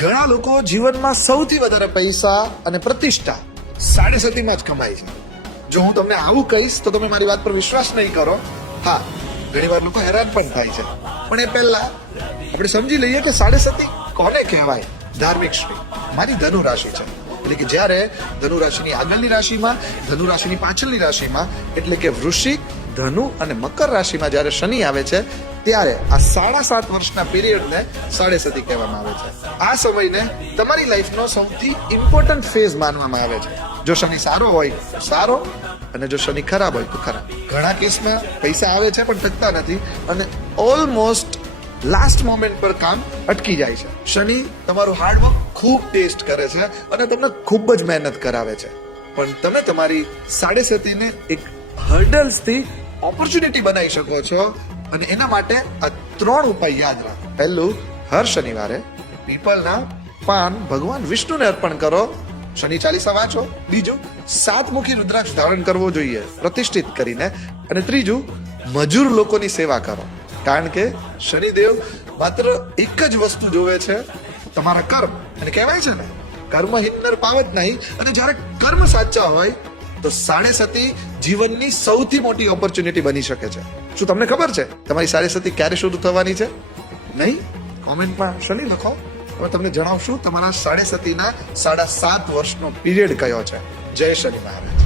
ઘણા લોકો જીવનમાં સૌથી વધારે પૈસા અને પ્રતિષ્ઠા સાડેસતીમાં જ કમાય છે. જો હું તમને આવું કહીશ તો તમે મારી વાત પર વિશ્વાસ નહીં કરો. હા, ઘણીવાર લોકો હેરાન પણ થાય છે, પણ એ પહેલા આપણે સમજી લઈએ કે સાડેસતી કોને કહેવાય. ધાર્મિક શ્રી મારી ધનુ રાશિ છે, એટલે કે જ્યારે ધનુ રાશિની આગળની રાશિમાં, ધનુ રાશિની પાછળની રાશિમાં, એટલે કે વૃશ્ચિક, ધનુ અને મકર રાશિમાં જ્યારે શનિ આવે છે ત્યારે આ 7.5 વર્ષના પીરિયડને સાડેસતી કહેવામાં આવે છે. આ સમયને તમારી લાઈફનો સૌથી ઇમ્પોર્ટન્ટ ફેઝ માનવામાં આવે છે. જો શનિ સારો હોય તો સારો, અને જો શનિ ખરાબ હોય તો ખરાબ. ઘણા કેસમાં પૈસા આવે છે પણ ટકતા નથી, અને ઓલમોસ્ટ લાસ્ટ મોમેન્ટ પર કામ અટકી જાય છે. શનિ તમારું હાર્ડવર્ક ખૂબ ટેસ્ટ કરે છે અને તમને ખૂબ જ મહેનત કરાવે છે, પણ તમે તમારી સાડેસતીને એક હર્ડલ્સથી ઓપોર્ચ્યુનિટી બનાવી શકો છો. અને એના માટે આ 3 ઉપાય યાદ રાખો. પહેલું, હર શનિવારે પીપળના પાન ભગવાન વિષ્ણુને અર્પણ કરો, શનિ ચાલીસા વાંચો. બીજું, 7 મુખી રુદ્રાક્ષ ધારણ કરવો જોઈએ પ્રતિષ્ઠિત કરીને. અને ત્રીજું, મજૂર લોકોની સેવા કરો, કારણ કે શનિદેવ માત્ર એક જ વસ્તુ જોવે છે, તમારા કર્મ. અને કહેવાય છે ને, કર્મ હિતનર પાવત નહીં. અને જ્યારે કર્મ સાચા હોય તો સાડેસતી જીવનની સૌથી મોટી ઓપોર્ચ્યુનિટી બની શકે છે. શું તમને ખબર છે તમારી સાડેસતી ક્યારે શરૂ થવાની છે? નહીં? કોમેન્ટમાં શનિ લખો, હવે તમને જણાવશું તમારા સાડેસતીના 7.5 વર્ષનો પીરિયડ કયો છે. જય શનિ મહારાજ.